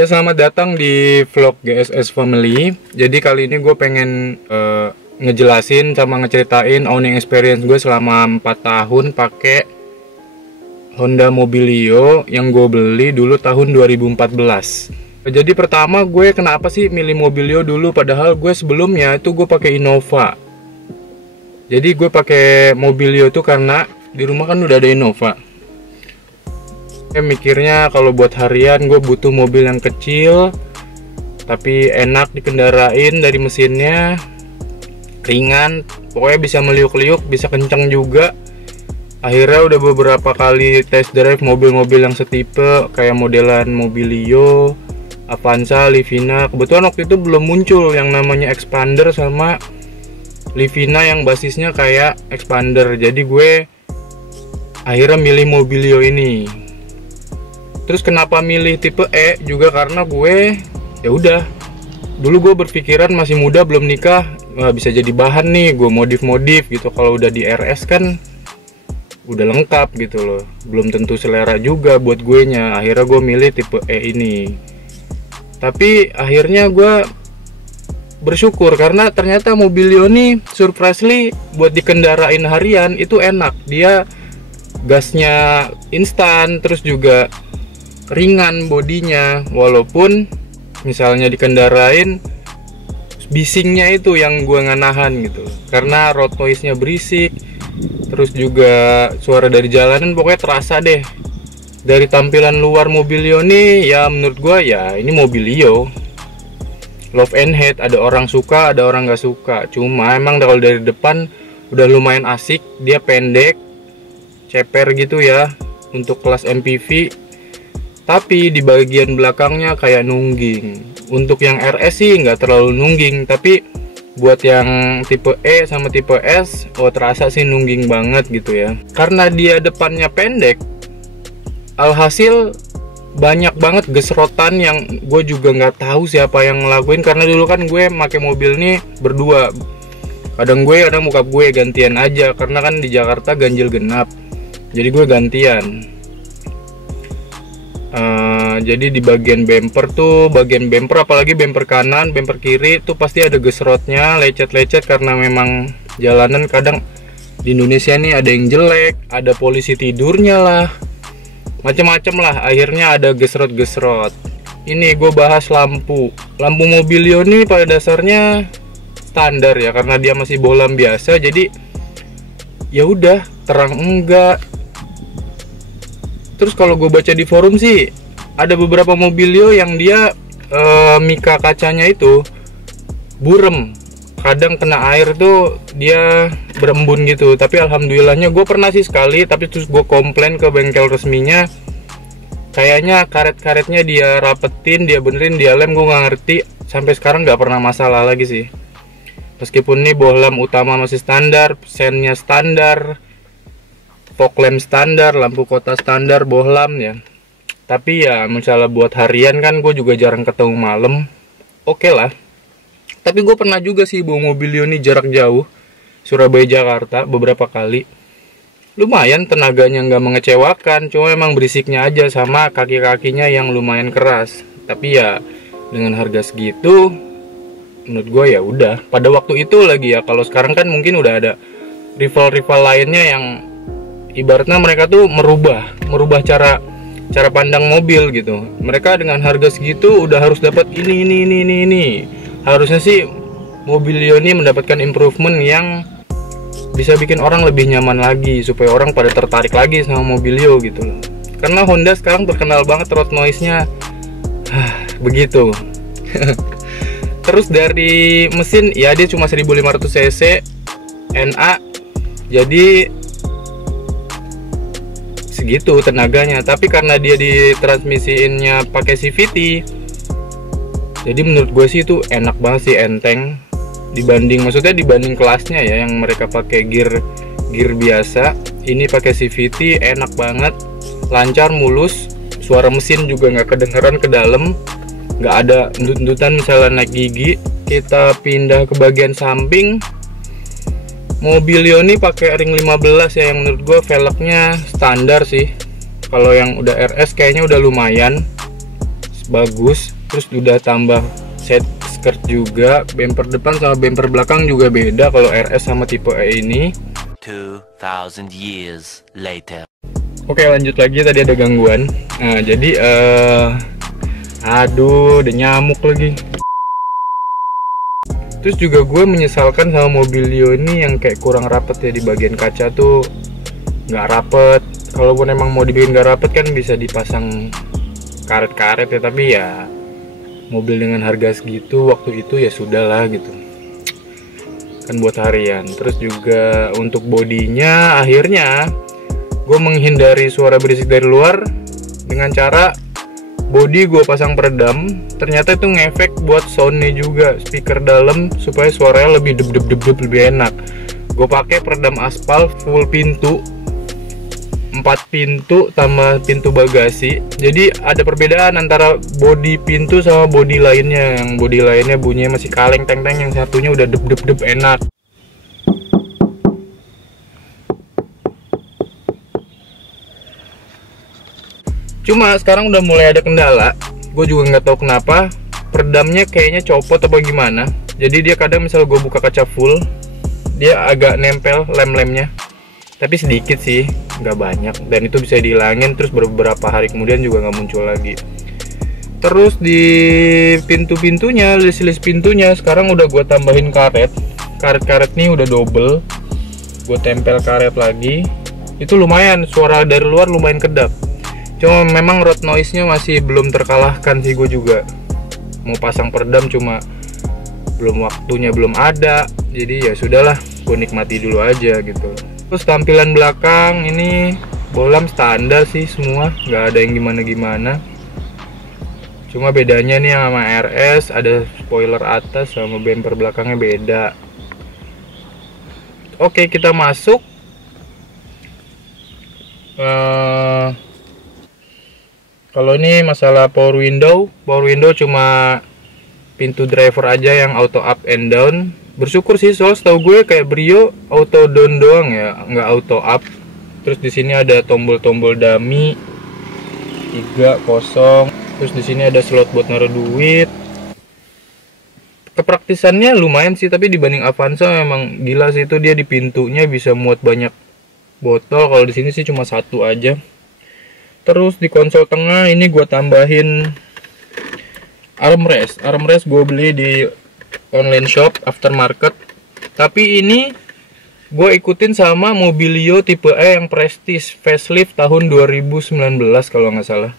Ya, selamat datang di vlog GSS Family. Jadi kali ini gue pengen ngejelasin sama ngeceritain owning experience gue selama 4 tahun pakai Honda Mobilio yang gue beli dulu tahun 2014. Jadi pertama gue kenapa sih milih Mobilio dulu, padahal gue sebelumnya itu gue pakai Innova. Jadi gue pakai Mobilio itu karena di rumah kan udah ada Innova. Mikirnya kalau buat harian gue butuh mobil yang kecil tapi enak dikendarain, dari mesinnya ringan, pokoknya bisa meliuk-liuk, bisa kencang juga. Akhirnya udah beberapa kali test drive mobil-mobil yang setipe kayak modelan Mobilio, Avanza, Livina. Kebetulan waktu itu belum muncul yang namanya Expander sama Livina yang basisnya kayak Expander. Jadi gue akhirnya milih Mobilio ini. Terus kenapa milih tipe E juga karena gue ya udah, dulu gue berpikiran masih muda belum nikah, bisa jadi bahan nih gue modif-modif gitu. Kalau udah di RS kan udah lengkap gitu loh, belum tentu selera juga buat gue nya. Akhirnya gue milih tipe E ini. Tapi akhirnya gue bersyukur karena ternyata Mobilio nih surprisingly buat dikendarain harian itu enak. Dia gasnya instan, terus juga ringan bodinya, walaupun misalnya dikendarain bisingnya itu yang gue nggak nahan gitu, karena road noise-nya berisik, terus juga suara dari jalanan pokoknya terasa deh. Dari tampilan luar Mobilio nih ya menurut gue ya ini Mobilio love and hate, ada orang suka ada orang nggak suka. Cuma emang kalau dari depan udah lumayan asik, dia pendek ceper gitu ya untuk kelas MPV. Tapi di bagian belakangnya kayak nungging. Untuk yang RS sih nggak terlalu nungging, tapi buat yang tipe E sama tipe S, oh terasa sih nungging banget gitu ya. Karena dia depannya pendek, alhasil banyak banget gesrotan yang gue juga nggak tahu siapa yang ngelakuin. Karena dulu kan gue pakai mobil nih berdua, kadang bokap gue gantian aja, karena kan di Jakarta ganjil genap, jadi gue gantian. Jadi di bagian bumper apalagi bumper kanan, bumper kiri tuh pasti ada gesrotnya, lecet-lecet, karena memang jalanan kadang di Indonesia nih ada yang jelek, ada polisi tidurnya lah, macem-macem lah, akhirnya ada gesrot-gesrot. Ini gue bahas lampu Mobilio nih pada dasarnya standar ya, karena dia masih bohlam biasa, jadi ya udah terang enggak. Terus kalau gue baca di forum sih ada beberapa Mobilio yang dia mika kacanya itu burem, kadang kena air tuh dia berembun gitu. Tapi alhamdulillahnya gue pernah sih sekali, tapi terus gue komplain ke bengkel resminya, kayaknya karet-karetnya dia rapetin, dia benerin, dia lem, gue nggak ngerti. Sampai sekarang nggak pernah masalah lagi sih. Meskipun nih bohlam utama masih standar, sennya standar, fog lamp standar, lampu kota standar, bohlam ya. Tapi ya misalnya buat harian kan gue juga jarang ketemu malam, oke lah. Tapi gue pernah juga sih bawa Mobilio ini jarak jauh, Surabaya Jakarta beberapa kali. Lumayan tenaganya nggak mengecewakan, cuma emang berisiknya aja sama kaki-kakinya yang lumayan keras. Tapi ya dengan harga segitu menurut gue ya udah. Pada waktu itu lagi ya, kalau sekarang kan mungkin udah ada rival-rival lainnya yang ibaratnya mereka tuh merubah cara pandang mobil gitu. Mereka dengan harga segitu udah harus dapat ini. Harusnya sih Mobilio ini mendapatkan improvement yang bisa bikin orang lebih nyaman lagi, supaya orang pada tertarik lagi sama Mobilio gitu loh. Karena Honda sekarang terkenal banget road noise-nya begitu. Terus dari mesin ya dia cuma 1500 cc NA, jadi segitu tenaganya. Tapi karena dia ditransmisiinnya pakai CVT, jadi menurut gue sih itu enak banget sih, enteng dibanding kelasnya ya yang mereka pakai gear biasa. Ini pakai CVT enak banget, lancar, mulus, suara mesin juga nggak kedengeran ke dalam, nggak ada endut-endutan misalnya naik gigi. Kita pindah ke bagian samping. Mobilio ini pakai ring 15 ya, yang menurut gue velgnya standar sih. Kalau yang udah RS kayaknya udah lumayan. bagus. Terus udah tambah set skirt juga, bumper depan sama bumper belakang juga beda kalau RS sama tipe E ini. 2000 years later. Oke, lanjut lagi, tadi ada gangguan. Nah, jadi aduh, ada nyamuk lagi. Terus juga gue menyesalkan sama Mobilio ini yang kayak kurang rapet ya, di bagian kaca tuh nggak rapet. Kalaupun emang mau dibikin nggak rapet kan bisa dipasang karet-karet ya, tapi ya mobil dengan harga segitu waktu itu ya sudahlah gitu, kan buat harian. Terus juga untuk bodinya, akhirnya gue menghindari suara berisik dari luar dengan cara body gue pasang peredam. Ternyata itu ngefek buat soundnya juga, speaker dalam, supaya suaranya lebih deb lebih enak. Gue pakai peredam aspal full pintu, 4 pintu sama pintu bagasi. Jadi ada perbedaan antara bodi pintu sama bodi lainnya. Yang bodi lainnya bunyinya masih kaleng teng-teng, yang satunya udah deb enak. Cuma sekarang udah mulai ada kendala. Gue juga nggak tahu kenapa peredamnya kayaknya copot apa gimana. Jadi dia kadang misal gue buka kaca full, dia agak nempel lem-lemnya, tapi sedikit sih, nggak banyak, dan itu bisa dihilangin. Terus beberapa hari kemudian juga nggak muncul lagi. Terus di pintu-pintunya, list pintunya sekarang udah gue tambahin karet. Karet nih udah double, gue tempel karet lagi. Itu lumayan, suara dari luar lumayan kedap. Cuma memang road noise-nya masih belum terkalahkan sih. Gue juga mau pasang peredam, cuma belum waktunya, belum ada. Jadi ya sudahlah, gue nikmati dulu aja gitu. Terus tampilan belakang ini bolam standar sih semua, nggak ada yang gimana-gimana. Cuma bedanya nih sama RS, ada spoiler atas sama bumper belakangnya beda. Oke, kita masuk. Kalau ini masalah power window cuma pintu driver aja yang auto up and down. Bersyukur sih, soal setahu gue kayak Brio auto down doang ya, nggak auto up. Terus di sini ada tombol-tombol dummy 3 kosong. Terus di sini ada slot buat naruh duit. Kepraktisannya lumayan sih, tapi dibanding Avanza memang gila sih. Itu dia di pintunya bisa muat banyak botol. Kalau di sini sih cuma 1 aja. Terus di konsol tengah ini gue tambahin armrest. Armrest gue beli di online shop aftermarket. Tapi ini gue ikutin sama Mobilio tipe E yang Prestige facelift tahun 2019 kalau nggak salah.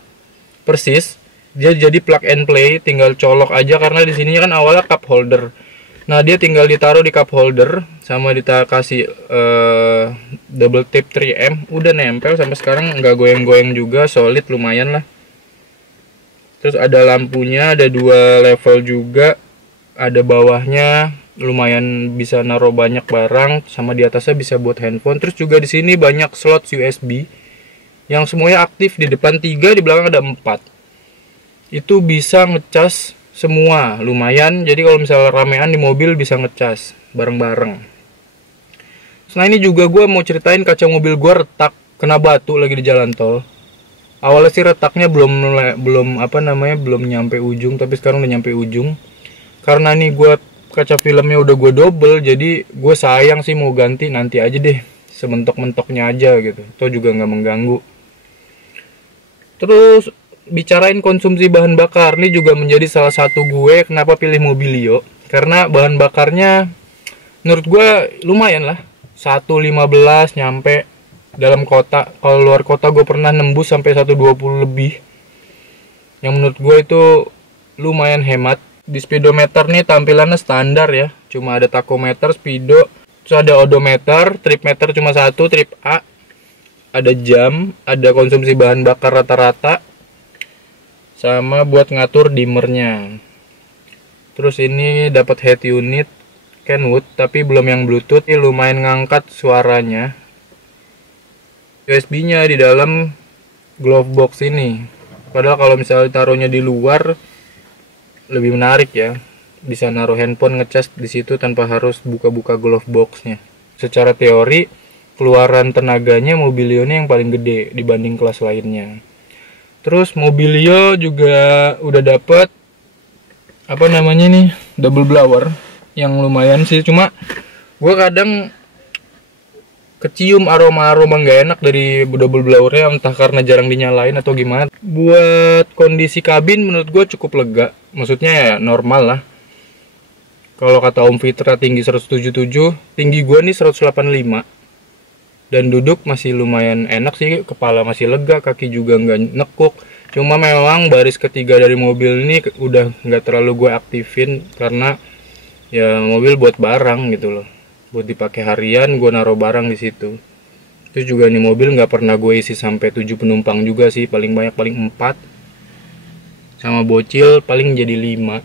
Persis, dia jadi plug and play, tinggal colok aja karena di sininya kan awalnya cup holder. Nah, dia tinggal ditaruh di cup holder sama kasih double tape 3M, udah nempel sampai sekarang, nggak goyang-goyang juga, solid lumayan lah. Terus ada lampunya, ada 2 level juga, ada bawahnya lumayan bisa naruh banyak barang, sama di atasnya bisa buat handphone. Terus juga di sini banyak slot USB yang semuanya aktif, di depan 3, di belakang ada 4. Itu bisa ngecas semua, lumayan. Jadi kalau misalnya ramean di mobil bisa ngecas bareng-bareng. Nah, ini juga gue mau ceritain kaca mobil gue retak, kena batu lagi di jalan tol. Awalnya sih retaknya belum nyampe ujung, tapi sekarang udah nyampe ujung. Karena nih gue kaca filmnya udah gue double, jadi gue sayang sih mau ganti nanti aja deh, sementok-mentoknya aja gitu. Itu juga nggak mengganggu. Terus bicarain konsumsi bahan bakar, ini juga menjadi salah satu gue kenapa pilih Mobilio, karena bahan bakarnya menurut gue lumayan lah, 1,15 nyampe dalam kota. Kalau luar kota gue pernah nembus sampai 1,20 lebih, yang menurut gue itu lumayan hemat. Di speedometer nih tampilannya standar ya, cuma ada tachometer, speedo, terus ada odometer, trip meter cuma 1, trip A, ada jam, ada konsumsi bahan bakar rata-rata, sama buat ngatur dimmernya. Terus ini dapat head unit Kenwood, tapi belum yang Bluetooth. Ini lumayan ngangkat suaranya. USB nya di dalam glove box ini, padahal kalau misalnya taruhnya di luar lebih menarik ya, bisa naruh handphone, ngecas di situ tanpa harus buka-buka glove boxnya. Secara teori keluaran tenaganya Mobilio ini yang paling gede dibanding kelas lainnya. Terus Mobilio juga udah dapet apa namanya nih, double blower yang lumayan sih. Cuma gue kadang kecium aroma-aroma nggak enak dari double blowernya, entah karena jarang dinyalain atau gimana. Buat kondisi kabin menurut gue cukup lega, maksudnya ya normal lah. Kalau kata Om Fitra tinggi 177, tinggi gue nih 185. Dan duduk masih lumayan enak sih, kepala masih lega, kaki juga nggak nekuk. Cuma memang baris ketiga dari mobil ini udah nggak terlalu gue aktifin, karena ya mobil buat barang gitu loh, buat dipakai harian, gue naruh barang di situ. Terus juga nih mobil nggak pernah gue isi sampai 7 penumpang juga sih, paling banyak paling 4, sama bocil paling jadi 5.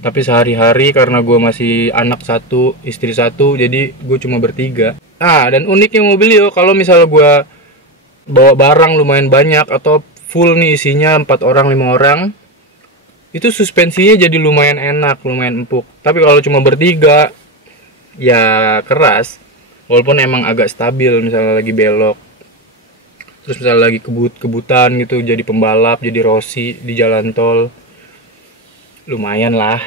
Tapi sehari-hari karena gue masih anak satu, istri satu, jadi gue cuma bertiga. Dan uniknya Mobilio, kalau misalnya gue bawa barang lumayan banyak atau full nih isinya 4 orang 5 orang, itu suspensinya jadi lumayan enak, lumayan empuk. Tapi kalau cuma bertiga ya keras, walaupun emang agak stabil misalnya lagi belok. Terus misalnya lagi kebutan gitu, jadi pembalap, jadi Rossi di jalan tol, lumayan lah.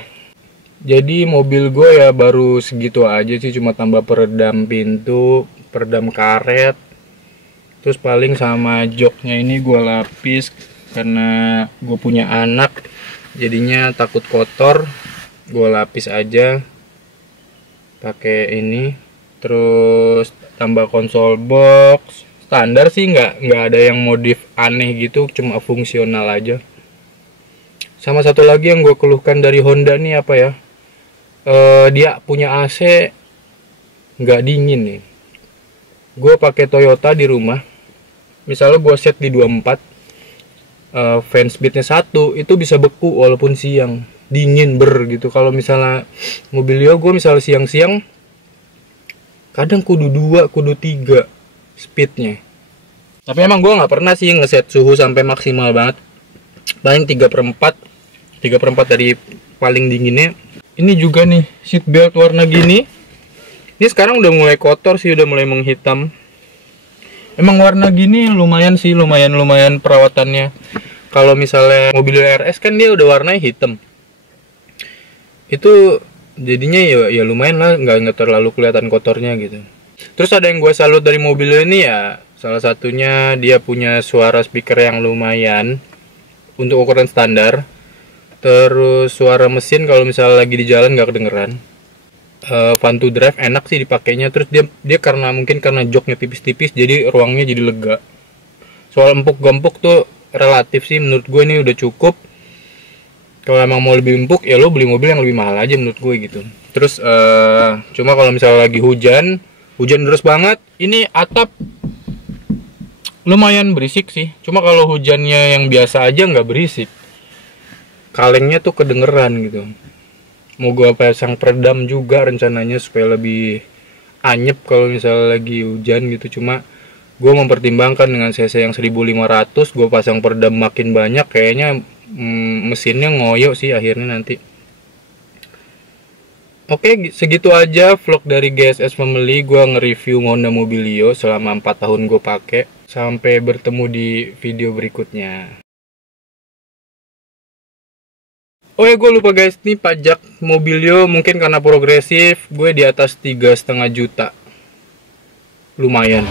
Jadi mobil gue ya baru segitu aja sih, cuma tambah peredam pintu, peredam karet. Terus paling sama joknya ini gue lapis karena gue punya anak, jadinya takut kotor, gue lapis aja pakai ini. Terus tambah konsol box standar sih, nggak ada yang modif aneh gitu, cuma fungsional aja. Sama satu lagi yang gue keluhkan dari Honda nih apa ya, dia punya AC nggak dingin nih. Gue pakai Toyota di rumah, misalnya gue set di 24, fan speednya 1, itu bisa beku walaupun siang, dingin gitu. Kalau misalnya Mobilio gue misalnya siang-siang kadang kudu 2, kudu 3 speednya. Tapi emang gue nggak pernah sih ngeset suhu sampai maksimal banget, paling 3/4 dari paling dinginnya. Ini juga nih seat belt warna gini, ini sekarang udah mulai kotor sih, udah mulai menghitam. Emang warna gini lumayan sih, lumayan perawatannya. Kalau misalnya mobil RS kan dia udah warnanya hitam, itu jadinya ya lumayan lah, nggak terlalu kelihatan kotornya gitu. Terus ada yang gue salut dari mobil ini ya, salah satunya dia punya suara speaker yang lumayan untuk ukuran standar. Terus suara mesin kalau misalnya lagi di jalan nggak kedengeran. Fun to drive, enak sih dipakainya. Terus dia karena mungkin karena joknya tipis-tipis, jadi ruangnya jadi lega. Soal empuk-gempuk tuh relatif sih, menurut gue ini udah cukup. Kalau emang mau lebih empuk ya lo beli mobil yang lebih mahal aja menurut gue gitu. Terus cuma kalau misalnya lagi hujan deras banget, ini atap lumayan berisik sih. Cuma kalau hujannya yang biasa aja nggak berisik, kalengnya tuh kedengeran gitu. Mau gue pasang peredam juga rencananya supaya lebih anyep kalau misalnya lagi hujan gitu. Cuma gue mempertimbangkan dengan cc yang 1500, gue pasang peredam makin banyak, kayaknya mesinnya ngoyo sih akhirnya nanti. Oke, segitu aja vlog dari GSS Family. Gue nge-review Honda Mobilio selama 4 tahun gue pakai. Sampai bertemu di video berikutnya. Oh ya, gue lupa guys, nih pajak Mobilio mungkin karena progresif, gue di atas 3,5 juta. Lumayan.